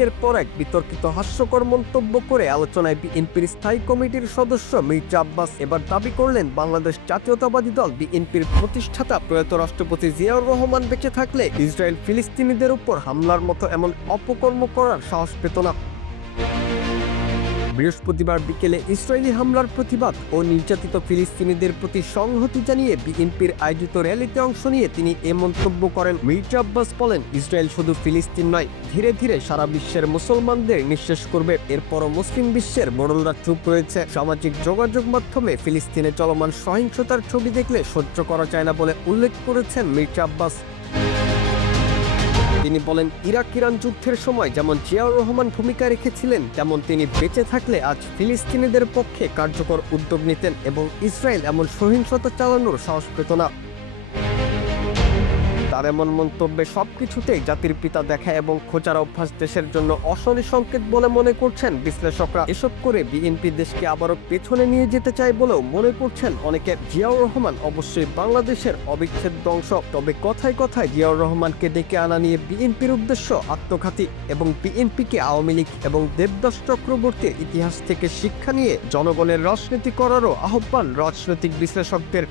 একের পর এক বিতর্কিত হাস্যকর মন্তব্য করে আলোচনায় বিএনপির স্থায়ী কমিটির সদস্য মির্জা আব্বাস এবার দাবি করলেন, বাংলাদেশ জাতীয়তাবাদী দল বিএনপির প্রতিষ্ঠাতা প্রয়াত রাষ্ট্রপতি জিয়াউর রহমান বেঁচে থাকলে ইসরায়েল ফিলিস্তিনিদের উপর হামলার মতো এমন অপকর্ম করার সাহস পেত না। বৃহস্পতিবার বিকেলে ইসরায়েলি হামলার প্রতিবাদ ও নির্যাতিত ফিলিস্তিনিদের প্রতি সংহতি জানিয়ে বিএনপির আয়োজিত র্যালিতে অংশ নিয়ে তিনি এ মন্তব্য করেন। মির্জা আব্বাস বলেন, ইসরায়েল শুধু ফিলিস্তিন নয়, ধীরে ধীরে সারা বিশ্বের মুসলমানদের নিঃশেষ করবে। এরপরও মুসলিম বিশ্বের মোড়লরা চুপ রয়েছে। সামাজিক যোগাযোগ মাধ্যমে ফিলিস্তিনে চলমান সহিংসতার ছবি দেখলে সহ্য করা যায় না বলে উল্লেখ করেছেন মির্জা আব্বাস। তিনি বলেন, ইরাক ইরান যুদ্ধের সময় যেমন জিয়াউর রহমান ভূমিকা রেখেছিলেন, তেমন তিনি বেঁচে থাকলে আজ ফিলিস্তিনিদের পক্ষে কার্যকর উদ্যোগ নিতেন এবং ইসরায়েল এমন সহিংসতা চালানোর সাহস পেত না। তার এমন মন্তব্যে সবকিছুতেই জাতির পিতা দেখা এবং খোঁজার অভ্যাস দেশের জন্য অশনি সংকেত বলে মনে করছেন বিশ্লেষকরা। এসব করে বিএনপি দেশকে আবারও পেছনে নিয়ে যেতে চায় বলেও মনে করছেন অনেকে। জিয়াউর রহমান অবশ্যই বাংলাদেশের অবিচ্ছেদ্য অংশ। তবে কথায় কথায় জিয়াউর রহমানকে ডেকে আনা নিয়ে বিএনপির উদ্দেশ্য আত্মঘাতী এবং বিএনপিকে আওয়ামী লীগ এবং দেবদাস চক্রবর্তীর ইতিহাস থেকে শিক্ষা নিয়ে জনগণের রাজনীতি করারও আহ্বান রাজনৈতিক বিশ্লেষকদের।